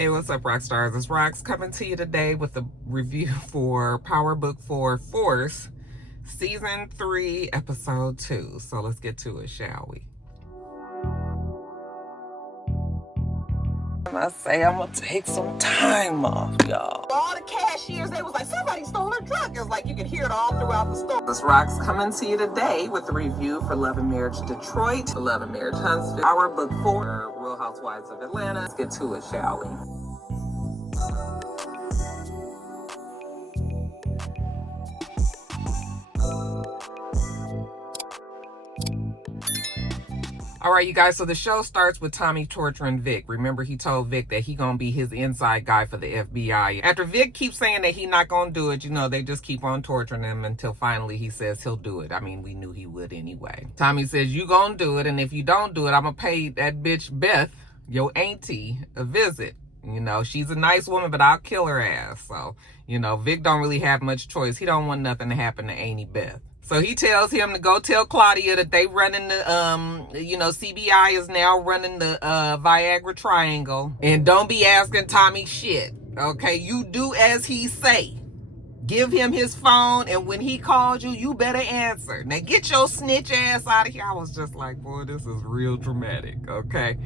Hey, what's up, Roxstars? It's Rox coming to you today with a review for Power Book 4 Force, Season 3, Episode 2. So let's get to it, shall we? I say I'm gonna take some time off, y'all. All the cashiers, they was like, somebody stole a truck. It's like you could hear it all throughout the store. This Rox coming to you today with a review for Love and Marriage Detroit, Love and Marriage Huntsville, Power Book 4, Real Housewives of Atlanta. Let's get to it, shall we? All right, you guys, so the show starts with Tommy torturing Vic. Remember, he told Vic that he gonna be his inside guy for the FBI. After Vic keeps saying that he not gonna do it, you know, they just keep on torturing him until finally he says he'll do it. I mean, we knew he would anyway. Tommy says, you gonna do it, and if you don't do it, I'm gonna pay that bitch Beth, your auntie, a visit. You know, she's a nice woman, but I'll kill her ass. So, you know, Vic don't really have much choice. He don't want nothing to happen to Auntie Beth. So he tells him to go tell Claudia that they running the, you know, CBI is now running the Viagra triangle. And don't be asking Tommy shit, okay? You do as he say. Give him his phone, and when he calls you, you better answer. Now get your snitch ass out of here. I was just like, boy, this is real dramatic, okay?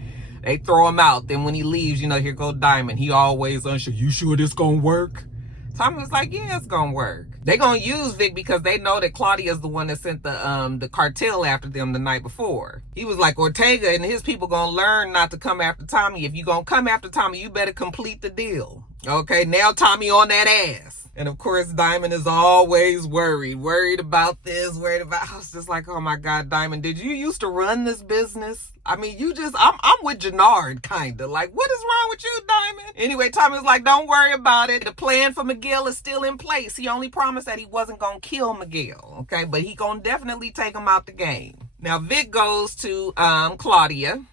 They throw him out. Then when he leaves, you know, here go Diamond. He always unsure. You sure this gonna work? Tommy was like, yeah, it's gonna work. They gonna use Vic because they know that Claudia's the one that sent the cartel after them the night before. He was like, Ortega and his people gonna learn not to come after Tommy. If you gonna come after Tommy, you better complete the deal. Okay, now Tommy on that ass. And of course, Diamond is always worried about this, I was just like, oh my God, Diamond, did you used to run this business? I mean, I'm with Jenard, kinda. Like, what is wrong with you, Diamond? Anyway, Tommy was like, don't worry about it. The plan for Miguel is still in place. He only promised that he wasn't gonna kill Miguel, okay? But he gonna definitely take him out the game. Now, Vic goes to Claudia,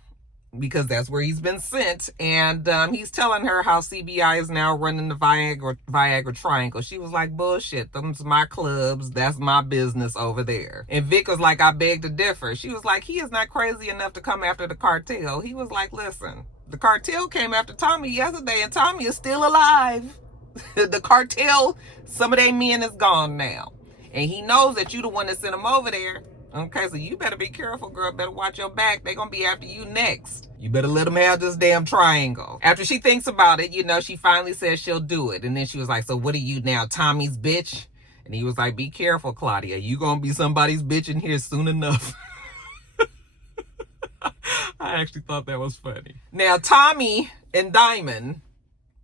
because that's where he's been sent, and he's telling her how CBI is now running the Viagra triangle. She was like, bullshit, them's my clubs, that's my business over there. And Vic was like, I beg to differ. She was like, he is not crazy enough to come after the cartel. He was like, listen, the cartel came after Tommy yesterday, and Tommy is still alive. The cartel, some of their men is gone now, and he knows that you the one that sent him over there. Okay, so you better be careful, girl. Better watch your back. They're going to be after you next. You better let them have this damn triangle. After she thinks about it, you know, she finally says she'll do it. And then she was like, so what are you now, Tommy's bitch? And he was like, be careful, Claudia. You going to be somebody's bitch in here soon enough. I actually thought that was funny. Now, Tommy and Diamond,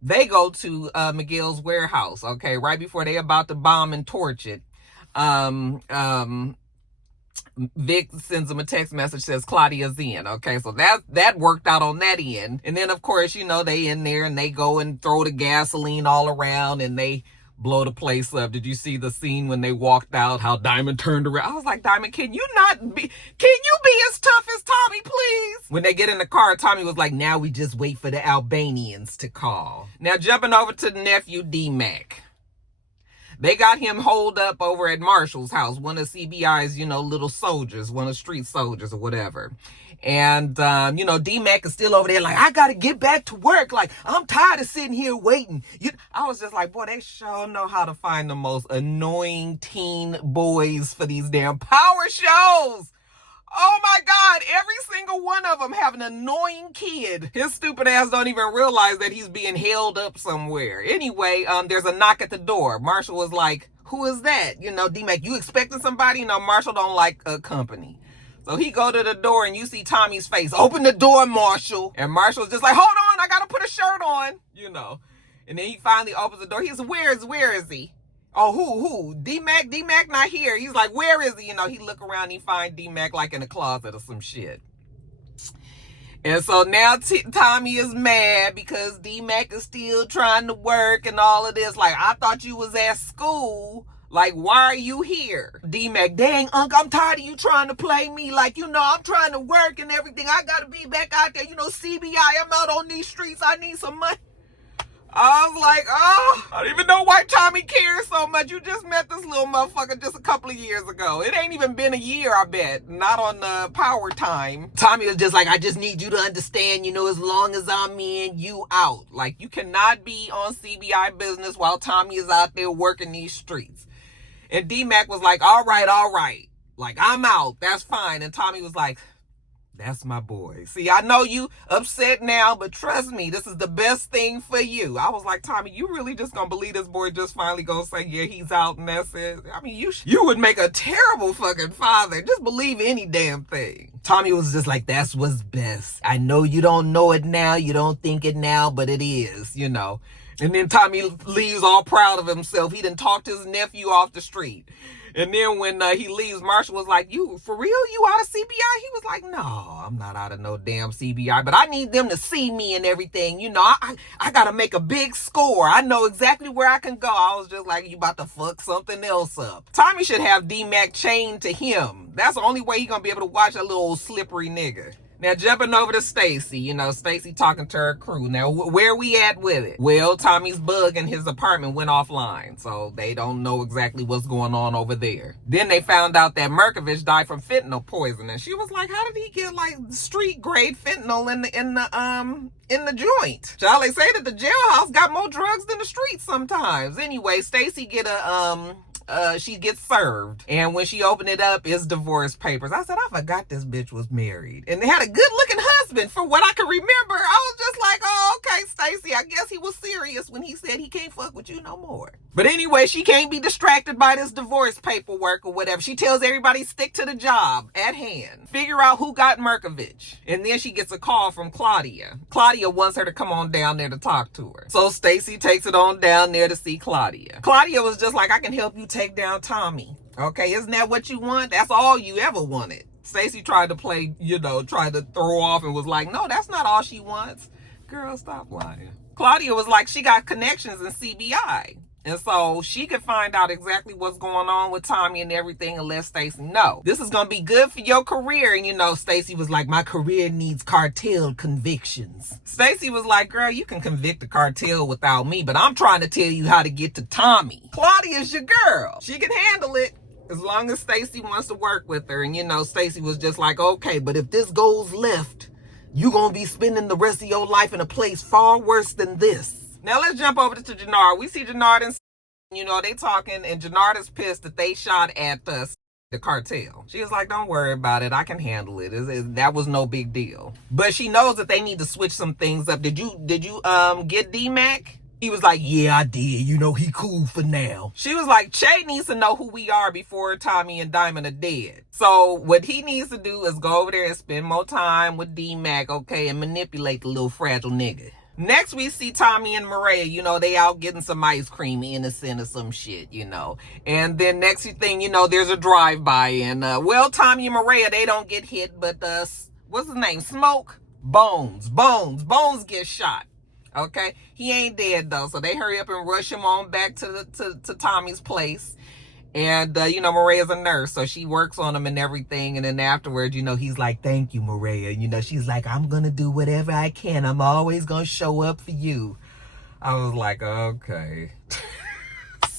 they go to Miguel's warehouse, okay, right before they about to bomb and torch it. Vic sends him a text message, says Claudia's in. Okay, so that worked out on that end. And then, of course, you know, they in there and they go and throw the gasoline all around and they blow the place up. Did you see the scene when they walked out, how Diamond turned around? I was like, Diamond, can you be as tough as Tommy, please? When they get in the car, Tommy was like, now we just wait for the Albanians to call. Now, jumping over to the nephew, DMac. They got him holed up over at Marshall's house, one of CBI's, you know, little soldiers, one of street soldiers or whatever. And, you know, DMac is still over there like, I got to get back to work. Like, I'm tired of sitting here waiting. I was just like, boy, they sure know how to find the most annoying teen boys for these damn power shows. Oh my God, every single one of them have an annoying kid. His stupid ass don't even realize that he's being held up somewhere. Anyway, there's a knock at the door. Marshall was like, who is that? You know, DMac, you expecting somebody? You know, Marshall don't like company. So he go to the door and you see Tommy's face. Open the door, Marshall. And Marshall's just like, hold on, I gotta put a shirt on. You know. And then he finally opens the door. He's, where is he? Oh, who? DMac not here. He's like, where is he? You know, he look around and he find DMac like in a closet or some shit. And so now Tommy is mad because DMac is still trying to work and all of this. Like, I thought you was at school. Like, why are you here? DMac, dang, Unc, I'm tired of you trying to play me. Like, you know, I'm trying to work and everything. I got to be back out there. You know, CBI, I'm out on these streets. I need some money. I was like, oh, I don't even know why Tommy cares so much. You just met this little motherfucker just a couple of years ago. It ain't even been a year, I bet. Not on Power Time. Tommy was just like, I just need you to understand, as long as I'm in, you out. Like, you cannot be on CBI business while Tommy is out there working these streets. And DMac was like, all right. Like, I'm out. That's fine. And Tommy was like, that's my boy. See, I know you upset now, but trust me, this is the best thing for you. I was like, Tommy, you really just gonna believe this boy just finally gonna say, yeah, he's out and that's it? I mean, you would make a terrible fucking father. Just believe any damn thing. Tommy was just like, that's what's best. I know you don't know it now, you don't think it now, but it is, And then Tommy leaves all proud of himself. He done talked his nephew off the street. And then when he leaves, Marshall was like, you, for real? You out of CBI? He was like, no, I'm not out of no damn CBI, but I need them to see me and everything. I got to make a big score. I know exactly where I can go. I was just like, you about to fuck something else up. Tommy should have DMac chained to him. That's the only way he going to be able to watch that little slippery nigga. Now, jumping over to Stacy, Stacy talking to her crew. Now, where we at with it? Well, Tommy's bug in his apartment went offline, so they don't know exactly what's going on over there. Then they found out that Markovich died from fentanyl poison, and she was like, how did he get, street-grade fentanyl in the joint? Shall they say that the jailhouse got more drugs than the streets sometimes? Anyway, Stacy get she gets served. And when she opened it up, it's divorce papers. I said, I forgot this bitch was married. And they had a good looking husband from what I can remember. I was just like, oh, okay, Stacy, I guess he was serious when he said he can't fuck with you no more. But anyway, she can't be distracted by this divorce paperwork or whatever. She tells everybody stick to the job at hand. Figure out who got Markovich. And then she gets a call from Claudia. Claudia wants her to come on down there to talk to her. So Stacy takes it on down there to see Claudia. Claudia was just like, I can help you take down Tommy. Okay, isn't that what you want? That's all you ever wanted. Stacy tried to play, tried to throw off and was like, no, that's not all she wants. Girl, stop lying. Claudia was like, she got connections in CBI. And so she could find out exactly what's going on with Tommy and everything and let Stacy know. This is going to be good for your career. And Stacy was like, my career needs cartel convictions. Stacy was like, girl, you can convict a cartel without me, but I'm trying to tell you how to get to Tommy. Claudia's your girl. She can handle it as long as Stacy wants to work with her. And Stacy was just like, okay, but if this goes left, you're going to be spending the rest of your life in a place far worse than this. Now let's jump over to Jenard. We see Jenard and they talking, and Jenard is pissed that they shot at us, the cartel. She was like, don't worry about it. I can handle it. That was no big deal. But she knows that they need to switch some things up. Did you get DMac? He was like, yeah, I did. He cool for now. She was like, Che needs to know who we are before Tommy and Diamond are dead. So what he needs to do is go over there and spend more time with DMac, okay, and manipulate the little fragile nigga. Next, we see Tommy and Maria, they out getting some ice cream, innocent or some shit, And then next thing, there's a drive-by. And, Tommy and Maria, they don't get hit, but, what's his name? Smoke? Bones gets shot. Okay? He ain't dead, though. So they hurry up and rush him on back to Tommy's place. And, Maria's a nurse, so she works on him and everything. And then afterwards, he's like, thank you, Maria. She's like, I'm going to do whatever I can. I'm always going to show up for you. I was like, okay.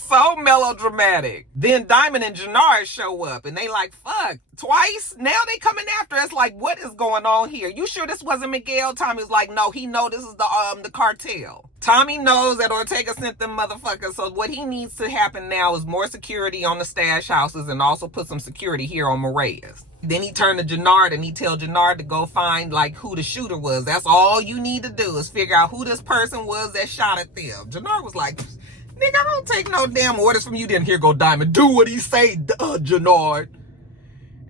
So melodramatic. Then Diamond and Jenard show up and they like, fuck, twice? Now they coming after us. Like, what is going on here? You sure this wasn't Miguel? Tommy's like, no, he know this is the cartel. Tommy knows that Ortega sent them motherfuckers. So what he needs to happen now is more security on the stash houses and also put some security here on Maria's. Then he turned to Jenard and he tell Jenard to go find who the shooter was. That's all you need to do is figure out who this person was that shot at them. Jenard was like, nigga, I don't take no damn orders from you. Then here go Diamond. Do what he say, Jenard.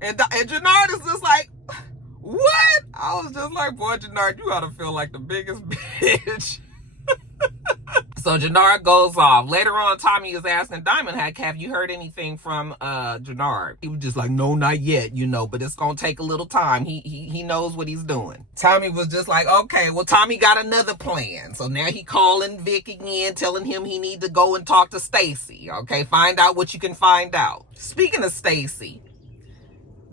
And Jenard is just like, what? I was just like, boy, Jenard, you ought to feel like the biggest bitch. So Jenard goes off. Later on, Tommy is asking Diamond, have you heard anything from Jenard? He was just like, no, not yet, but it's gonna take a little time. He knows what he's doing. Tommy was just like, okay, well, Tommy got another plan. So now he calling Vic again, telling him he need to go and talk to Stacy. Okay, find out what you can find out. Speaking of Stacy,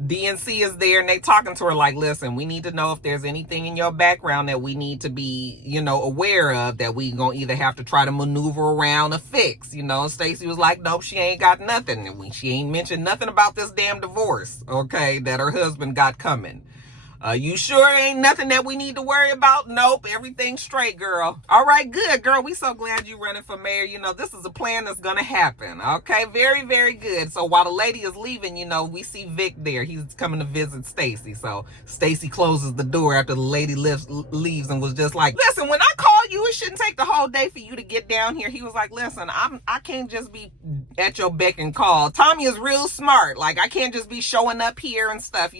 DNC is there and they talking to her like, listen, we need to know if there's anything in your background that we need to be, aware of, that we gonna either have to try to maneuver around or fix. Stacy was like, nope, she ain't got nothing. And she ain't mentioned nothing about this damn divorce, okay, that her husband got coming. You sure ain't nothing that we need to worry about? Nope, everything's straight, girl. All right, good, girl. We so glad you running for mayor. This is a plan that's gonna happen. Okay, very, very good. So while the lady is leaving, we see Vic there. He's coming to visit Stacy. So Stacy closes the door after the lady leaves and was just like, listen, when I call you, it shouldn't take the whole day for you to get down here. He was like, listen, I can't just be at your beck and call. Tommy is real smart. Like, I can't just be showing up here and stuff,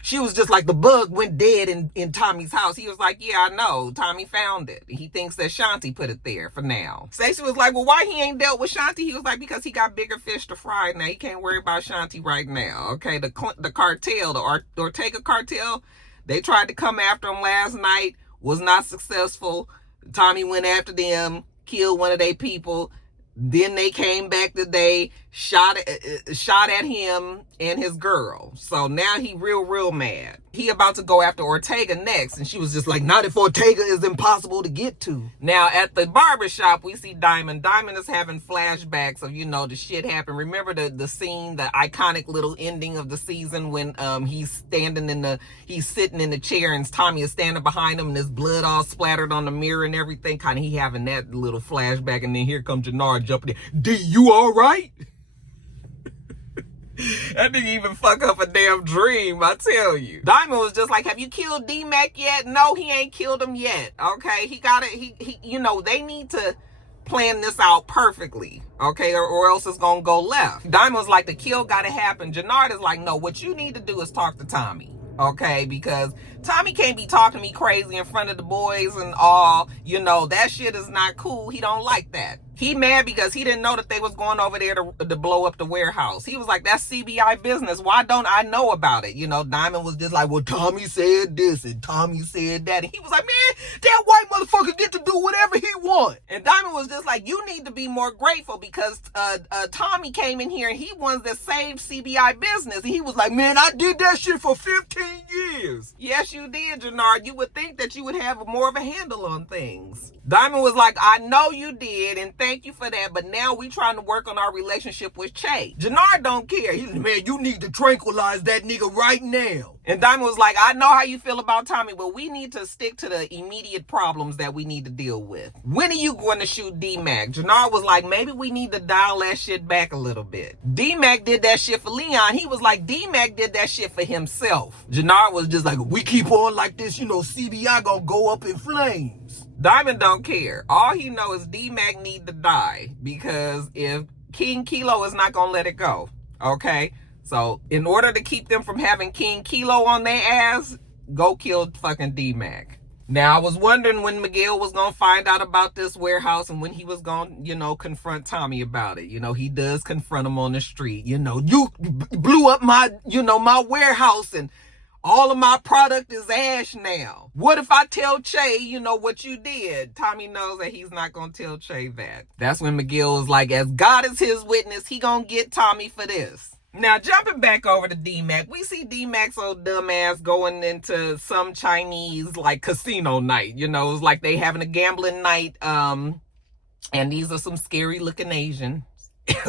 She was just like, the bug went dead in Tommy's house. He was like, yeah, I know. Tommy found it. He thinks that Shanti put it there for now. Stacey was like, well, why he ain't dealt with Shanti? He was like, because he got bigger fish to fry now. He can't worry about Shanti right now. Okay, the cartel, the Ortega cartel, they tried to come after him last night, was not successful. Tommy went after them, killed one of their people. Then they came back today, shot at him and his girl. So now he real mad. He about to go after Ortega next. And she was just like, not if Ortega is impossible to get to. Now at the barbershop, we see Diamond. Diamond is having flashbacks of, the shit happened. Remember the scene, the iconic little ending of the season when he's sitting in the chair and Tommy is standing behind him and there's blood all splattered on the mirror and everything. Kind of he having that little flashback. And then here comes Jenard jumping in. D, you all right? That nigga even fuck up a damn dream, I tell you. Diamond was just like, have you killed DMac yet? No, he ain't killed him yet. Okay, he got it. He they need to plan this out perfectly. Okay, or else it's gonna go left. Diamond was like, the kill gotta happen. Jenard is like, no, what you need to do is talk to Tommy. Okay, because Tommy can't be talking to me crazy in front of the boys and all. That shit is not cool. He don't like that. He mad because he didn't know that they was going over there to blow up the warehouse. He was like, that's CBI business. Why don't I know about it? Diamond was just like, well, Tommy said this and Tommy said that. And he was like, man, that white motherfucker get to do whatever he want. And Diamond was just like, you need to be more grateful because Tommy came in here and he was that saved CBI business. And he was like, man, I did that shit for 15 years. Yes, you did, Jenard. You would think that you would have more of a handle on things. Diamond was like, I know you did, and thank you for that, but now we trying to work on our relationship with Che. Jenard don't care. He's like, man, you need to tranquilize that nigga right now. And Diamond was like, I know how you feel about Tommy, but we need to stick to the immediate problems that we need to deal with. When are you going to shoot DMac? Jenard was like, maybe we need to dial that shit back a little bit. DMac did that shit for Leon. He was like, DMac did that shit for himself. Jenard was just like, we keep on like this, CBI gonna go up in flames. Diamond don't care. All he knows is DMac need to die because if King Kilo is not gonna let it go, okay? So in order to keep them from having King Kilo on their ass, go kill fucking DMac. Now I was wondering when Miguel was gonna find out about this warehouse and when he was gonna, confront Tommy about it. He does confront him on the street. You blew up my, my warehouse and all of my product is ash now. What if I tell Che, what you did? Tommy knows that he's not going to tell Che that. That's when Miguel is like, as God is his witness, he going to get Tommy for this. Now, jumping back over to DMac, we see DMac's old dumbass going into some Chinese, casino night. It's like they having a gambling night. And these are some scary looking Asians.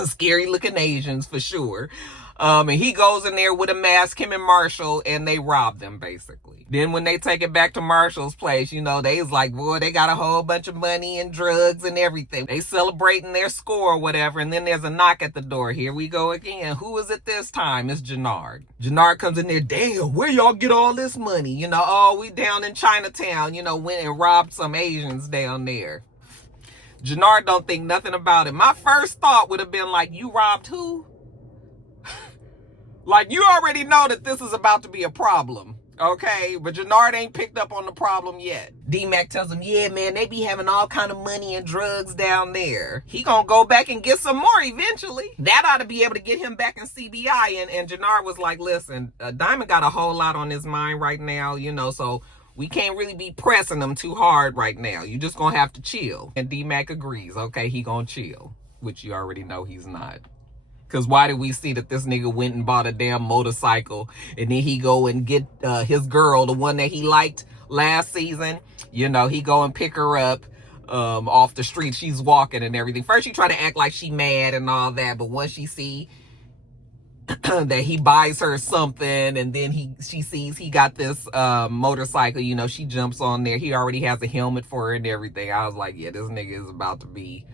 Scary looking Asians for sure. And he goes in there with a mask, him and Marshall, and they rob them, basically. Then when they take it back to Marshall's place, they was like, boy, they got a whole bunch of money and drugs and everything. They celebrating their score or whatever, and then there's a knock at the door. Here we go again. Who is it this time? It's Jenard. Jenard comes in there, damn, where y'all get all this money? We down in Chinatown, went and robbed some Asians down there. Jenard don't think nothing about it. My first thought would have been like, you robbed who? Like, you already know that this is about to be a problem, okay? But Jenard ain't picked up on the problem yet. DMac tells him, yeah, man, they be having all kind of money and drugs down there. He gonna go back and get some more eventually. That ought to be able to get him back in CBI. And Jenard was like, listen, Diamond got a whole lot on his mind right now, so we can't really be pressing him too hard right now. You just gonna have to chill. And DMac agrees, okay, he gonna chill, which you already know he's not. Because why did we see that this nigga went and bought a damn motorcycle and then he go and get his girl, the one that he liked last season, you know, he go and pick her up off the street. She's walking and everything. First she try to act like she mad and all that, but once she see that he buys her something and then she sees he got this motorcycle, you know, she jumps on there. He already has a helmet for her and everything. I was like, yeah, this nigga is about to be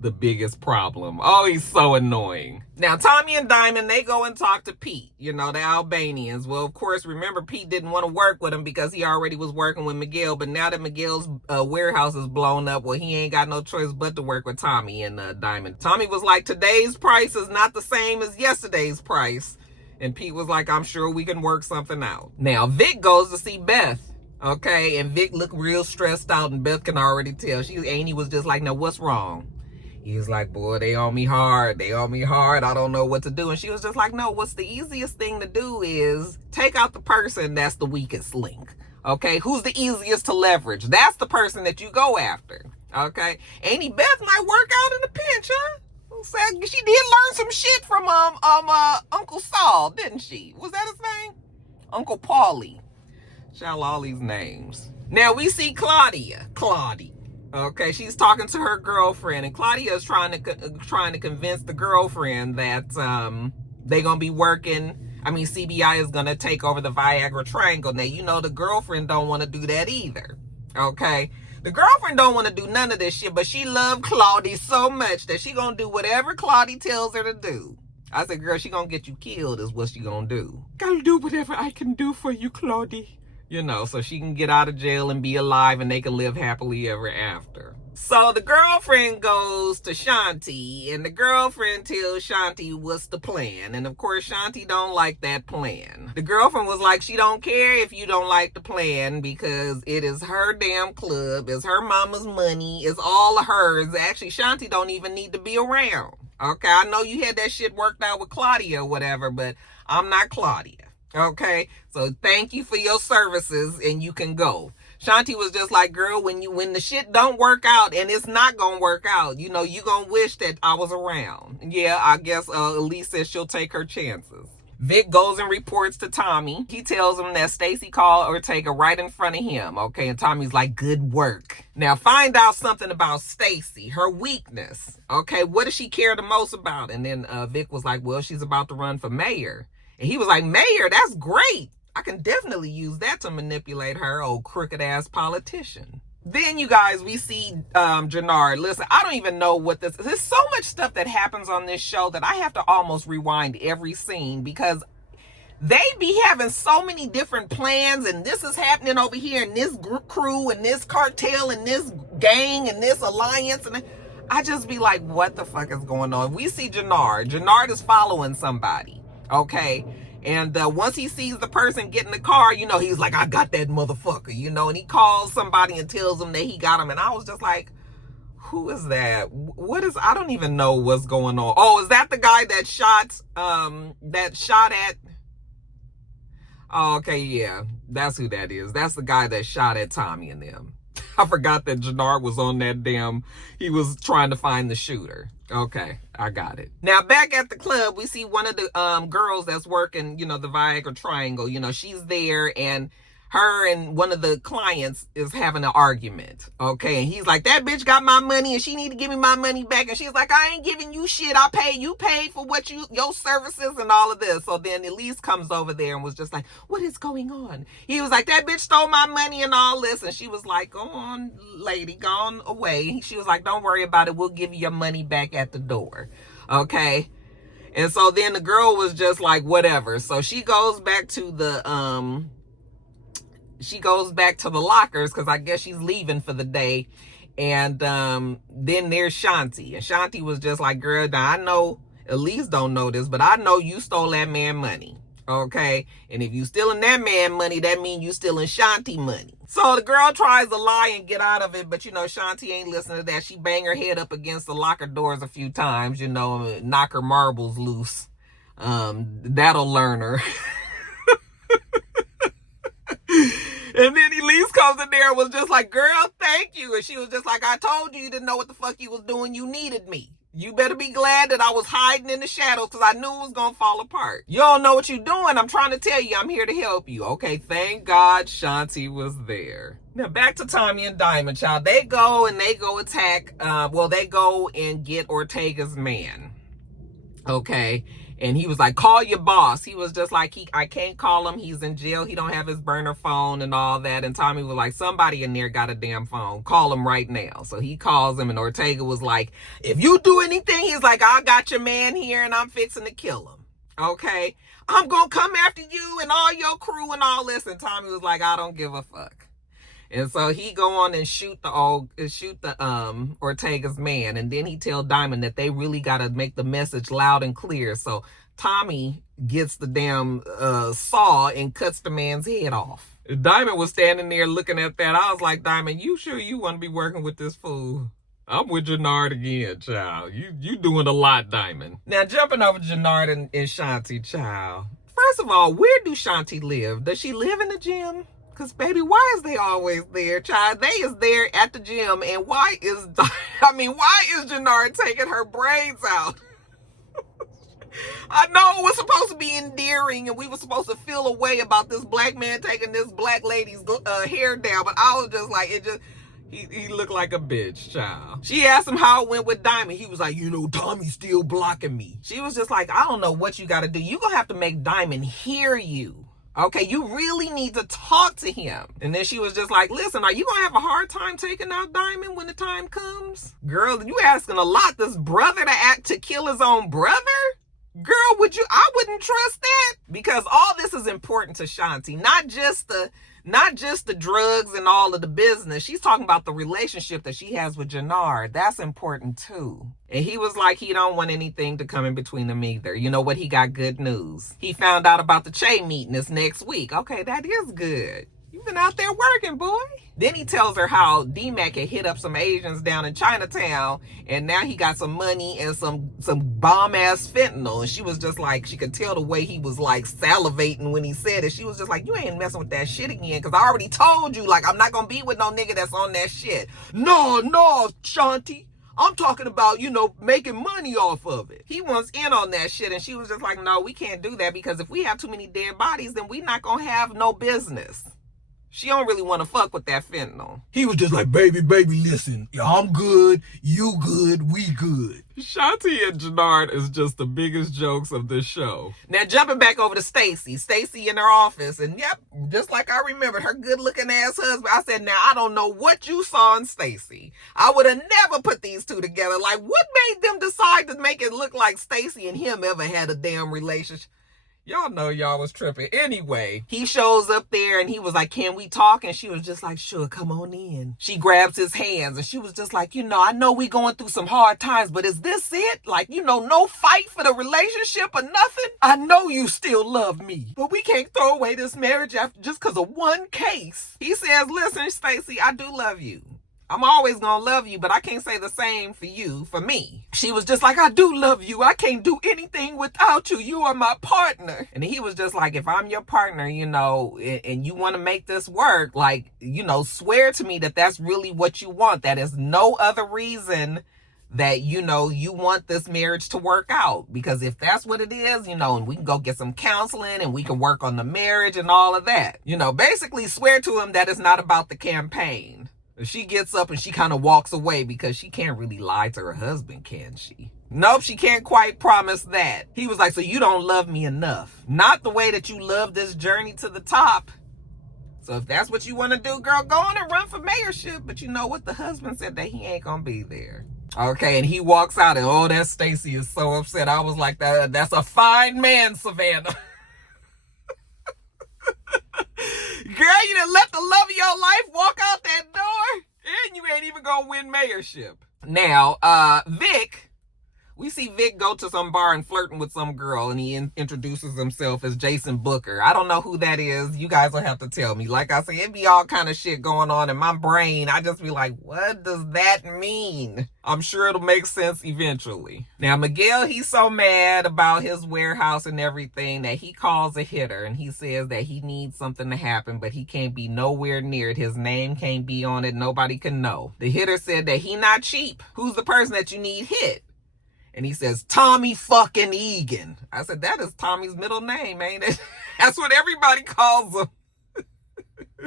the biggest problem. Oh, he's so annoying. Now, Tommy and Diamond, they go and talk to Pete, you know, the Albanians. Well, of course, remember, Pete didn't want to work with him because he already was working with Miguel, but now that Miguel's warehouse is blown up, well, he ain't got no choice but to work with Tommy and Diamond. Tommy was like, today's price is not the same as yesterday's price. And Pete was like, I'm sure we can work something out. Now, Vic goes to see Beth. Okay, and Vic looked real stressed out, and Beth can already tell. Annie was just like, now, what's wrong? He was like, boy, they on me hard. They on me hard. I don't know what to do. And she was just like, no, what's the easiest thing to do is take out the person that's the weakest link. Okay, who's the easiest to leverage? That's the person that you go after. Okay, Annie Beth might work out in a pinch, huh? She did learn some shit from Uncle Saul, didn't she? Was that his name? Uncle Paulie. Shout all these names. Now we see Claudia. Okay, she's talking to her girlfriend, and Claudia is trying to convince the girlfriend that they're gonna be working. I mean, CBI is gonna take over the Viagra Triangle. Now, you know the girlfriend don't want to do that either. Okay, the girlfriend don't want to do none of this shit, but she loved Claudia so much that she gonna do whatever Claudia tells her to do. I said, girl, she gonna get you killed is what she gonna do. I'll do whatever I can do for you, Claudia. You know, so she can get out of jail and be alive and they can live happily ever after. So the girlfriend goes to Shanti and the girlfriend tells Shanti what's the plan. And of course, Shanti don't like that plan. The girlfriend was like, she don't care if you don't like the plan because it is her damn club. It's her mama's money. It's all hers. Actually, Shanti don't even need to be around. Okay, I know you had that shit worked out with Claudia or whatever, but I'm not Claudia. Okay, so thank you for your services and you can go. Shanti was just like, girl, when the shit don't work out, and it's not gonna work out, you know, you gonna wish that I was around. Yeah, I guess Elise says she'll take her chances. Vic goes and reports to Tommy. He tells him that Stacy called Ortega right in front of him. Okay, and Tommy's like, good work. Now find out something about Stacy, her weakness. Okay, what does she care the most about? And then Vic was like, well, she's about to run for mayor. And he was like, mayor, that's great. I can definitely use that to manipulate her, old crooked ass politician. Then you guys, we see Jenard. Listen, I don't even know what this is. There's so much stuff that happens on this show that I have to almost rewind every scene because they be having so many different plans and this is happening over here and this crew and this cartel and this gang and this alliance. And I just be like, what the fuck is going on? We see Jenard. Jenard is following somebody. Okay, and once he sees the person get in the car, you know, he's like, I got that motherfucker, you know, and he calls somebody and tells them that he got him, and I was just like, who is that? What is, I don't even know what's going on. Oh, is that the guy that shot at, oh, okay, yeah, that's who that is. That's the guy that shot at Tommy and them. I forgot that Jenard was on that he was trying to find the shooter. Okay, I got it. Now, back at the club, we see one of the girls that's working, you know, the Viagra Triangle. You know, she's there, and her and one of the clients is having an argument. Okay, and he's like, that bitch got my money, and she need to give me my money back. And she's like, I ain't giving you shit. You paid for what your services and all of this. So then Elise comes over there and was just like, what is going on? He was like, that bitch stole my money and all this. And she was like, go on, lady, go on away. She was like, don't worry about it. We'll give you your money back at the door. Okay. And so then the girl was just like, whatever. So she goes back to the lockers because I guess she's leaving for the day. And then there's Shanti. And Shanti was just like, girl, now I know Elise don't know this, but I know you stole that man money. Okay? And if you stealing that man money, that means you stealing Shanti money. So the girl tries to lie and get out of it, but you know, Shanti ain't listening to that. She bang her head up against the locker doors a few times, you know, knock her marbles loose. That'll learn her. And then Elise comes in there and was just like, girl, thank you. And she was just like, I told you you didn't know what the fuck you was doing. You needed me. You better be glad that I was hiding in the shadows because I knew it was going to fall apart. You don't know what you're doing. I'm trying to tell you. I'm here to help you. Okay, thank God Shanti was there. Now, back to Tommy and Diamond, child. They go attack, they go and get Ortega's man. Okay. And he was like, call your boss. He was just like, I can't call him. He's in jail. He don't have his burner phone and all that. And Tommy was like, somebody in there got a damn phone. Call him right now. So he calls him, and Ortega was like, if you do anything, he's like, I got your man here and I'm fixing to kill him. Okay. I'm going to come after you and all your crew and all this. And Tommy was like, I don't give a fuck. And so he go on and shoot the Ortega's man, and then he tell Diamond that they really got to make the message loud and clear. So Tommy gets the damn saw and cuts the man's head off. Diamond was standing there looking at that. I was like, Diamond, you sure you want to be working with this fool? I'm with Jenard again, child. You doing a lot, Diamond. Now jumping over Jenard and Shanti, child. First of all, where do Shanti live? Does she live in the gym? Because, baby, why is they always there, child? They is there at the gym, and why is Jenard taking her braids out? I know it was supposed to be endearing, and we were supposed to feel a way about this black man taking this black lady's hair down, but I was just like, he looked like a bitch, child. She asked him how it went with Diamond. He was like, Tommy's still blocking me. She was just like, I don't know what you got to do. You're going to have to make Diamond hear you. Okay, you really need to talk to him. And then she was just like, listen, are you going to have a hard time taking out Diamond when the time comes? Girl, you asking a lot. This brother to kill his own brother? Girl, I wouldn't trust that. Because all this is important to Shanti. Not just the drugs and all of the business. She's talking about the relationship that she has with Jenard. That's important too. And he was like, he don't want anything to come in between them either. You know what? He got good news. He found out about the Che meeting this next week. Okay, that is good. You've been out there working, boy. Then he tells her how DMac had hit up some Asians down in Chinatown, and now he got some money and some bomb-ass fentanyl. And she was just like, she could tell the way he was like salivating when he said it. She was just like, you ain't messing with that shit again, because I already told you, like, I'm not going to be with no nigga that's on that shit. No, Shanti. I'm talking about, making money off of it. He wants in on that shit. And she was just like, no, we can't do that, because if we have too many dead bodies, then we not going to have no business. She don't really want to fuck with that fentanyl. He was just like, baby, listen. I'm good. You good. We good. Shanti and Jenard is just the biggest jokes of this show. Now, jumping back over to Stacy. Stacy in her office. And yep, just like I remembered, her good-looking ass husband. I said, now, I don't know what you saw in Stacy. I would have never put these two together. Like, what made them decide to make it look like Stacy and him ever had a damn relationship? Y'all know y'all was tripping. Anyway, he shows up there and he was like, can we talk? And she was just like, sure, come on in. She grabs his hands and she was just like, I know we going through some hard times, but is this it? Like, no fight for the relationship or nothing? I know you still love me, but we can't throw away this marriage after just because of one case. He says, listen, Stacy, I do love you. I'm always gonna love you, but I can't say the same for me. She was just like, I do love you. I can't do anything without you. You are my partner. And he was just like, if I'm your partner, and you want to make this work, like, swear to me that that's really what you want. That is no other reason that, you want this marriage to work out. Because if that's what it is, and we can go get some counseling and we can work on the marriage and all of that. Basically swear to him that it's not about the campaign. She gets up and she kind of walks away because she can't really lie to her husband, can she? Nope, she can't quite promise that. He was like, so you don't love me enough. Not the way that you love this journey to the top. So if that's what you want to do, girl, go on and run for mayorship. But you know what? The husband said that he ain't going to be there. Okay, and he walks out and, that Stacy is so upset. I was like, that's a fine man, Savannah. Girl, you done let the love of your life walk out that door, and you ain't even gonna win mayorship. Now, Vic, we see Vic go to some bar and flirting with some girl, and he introduces himself as Jason Booker. I don't know who that is. You guys will have to tell me. Like I said, it be all kind of shit going on in my brain. I just be like, what does that mean? I'm sure it'll make sense eventually. Now, Miguel, he's so mad about his warehouse and everything that he calls a hitter, and he says that he needs something to happen, but he can't be nowhere near it. His name can't be on it. Nobody can know. The hitter said that he not cheap. Who's the person that you need hit? And he says, Tommy fucking Egan. I said, that is Tommy's middle name, ain't it? That's what everybody calls him.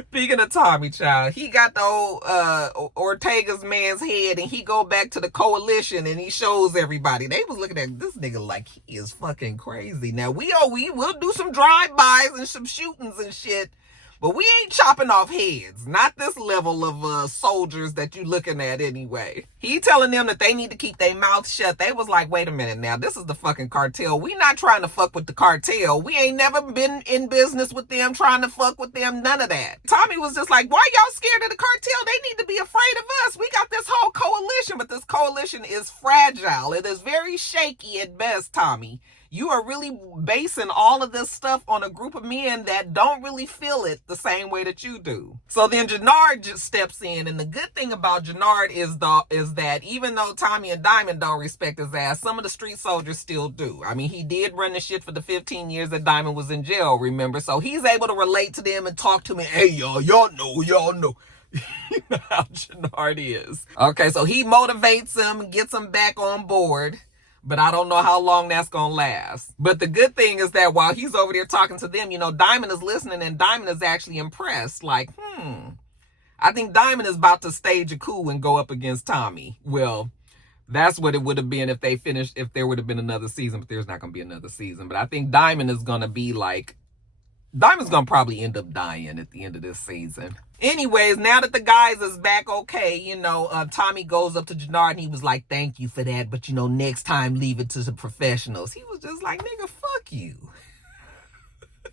Speaking of Tommy, child, he got the old Ortega's man's head, and he go back to the coalition and he shows everybody. They was looking at this nigga like he is fucking crazy. Now we will do some drive-bys and some shootings and shit, but we ain't chopping off heads. Not this level of soldiers that you looking at anyway. He telling them that they need to keep their mouths shut. They was like, wait a minute now, this is the fucking cartel. We not trying to fuck with the cartel. We ain't never been in business with them, trying to fuck with them, none of that. Tommy was just like, why y'all scared of the cartel? They need to be afraid of us. We got this whole coalition, but this coalition is fragile. It is very shaky at best, Tommy. You are really basing all of this stuff on a group of men that don't really feel it the same way that you do. So then Jenard just steps in, and the good thing about Jenard is that even though Tommy and Diamond don't respect his ass, some of the street soldiers still do. I mean, he did run the shit for the 15 years that Diamond was in jail, remember? So he's able to relate to them and talk to them. Hey, y'all know. You know how Jenard is. Okay, so he motivates them and gets them back on board. But I don't know how long that's going to last. But the good thing is that while he's over there talking to them, you know, Diamond is listening, and Diamond is actually impressed. Like, I think Diamond is about to stage a coup and go up against Tommy. Well, that's what it would have been if there would have been another season, but there's not going to be another season. But I think Diamond is going to be like, Diamond's going to probably end up dying at the end of this season. Anyways, now that the guys is back okay, you know, Tommy goes up to Jenard and he was like, thank you for that, but, you know, next time leave it to the professionals. He was just like, nigga, fuck you.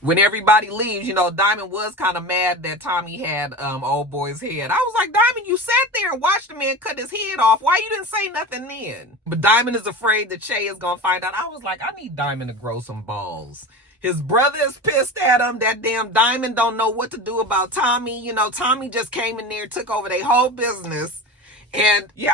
When everybody leaves, you know, Diamond was kind of mad that Tommy had old boy's head. I was like, Diamond, you sat there and watched the man cut his head off. Why you didn't say nothing then? But Diamond is afraid that Shay is going to find out. I was like, I need Diamond to grow some balls. His brother is pissed at him. That damn Diamond don't know what to do about Tommy. You know, Tommy just came in there, took over their whole business. And yeah,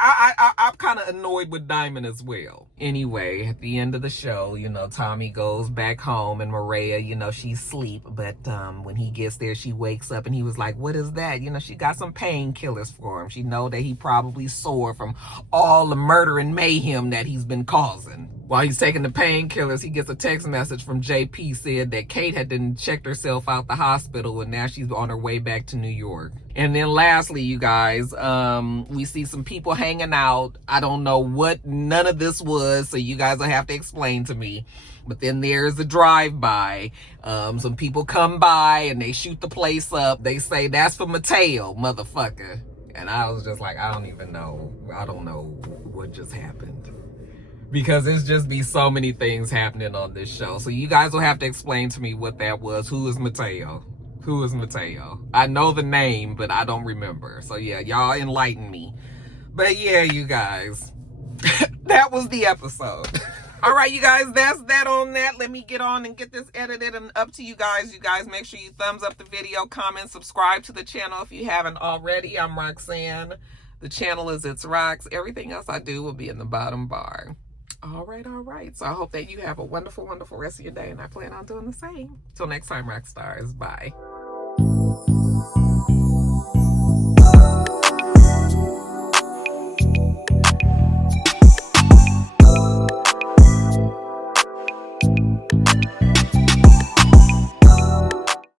I'm kind of annoyed with Diamond as well. Anyway, at the end of the show, you know, Tommy goes back home and Maria, you know, she's asleep. But when he gets there, she wakes up and he was like, what is that? You know, she got some painkillers for him. She know that he probably sore from all the murder and mayhem that he's been causing. While he's taking the painkillers, he gets a text message from JP said that Kate had done checked herself out the hospital and now she's on her way back to New York. And then lastly, you guys, we see some people hanging out. I don't know what none of this was, so you guys will have to explain to me. But then there's a drive-by. Some people come by and they shoot the place up. They say, that's for Mateo, motherfucker. And I was just like, I don't even know. I don't know what just happened. Because there's just be so many things happening on this show. So you guys will have to explain to me what that was. Who is Mateo? Who is Mateo? I know the name, but I don't remember. So yeah, y'all enlighten me. But yeah, you guys, that was the episode. All right, you guys, that's that on that. Let me get on and get this edited and up to you guys. You guys, make sure you thumbs up the video, comment, subscribe to the channel if you haven't already. I'm Roxanne. The channel is itsrox. Everything else I do will be in the bottom bar. All right. So I hope that you have a wonderful, wonderful rest of your day, and I plan on doing the same. Till next time, Roxstars. Bye.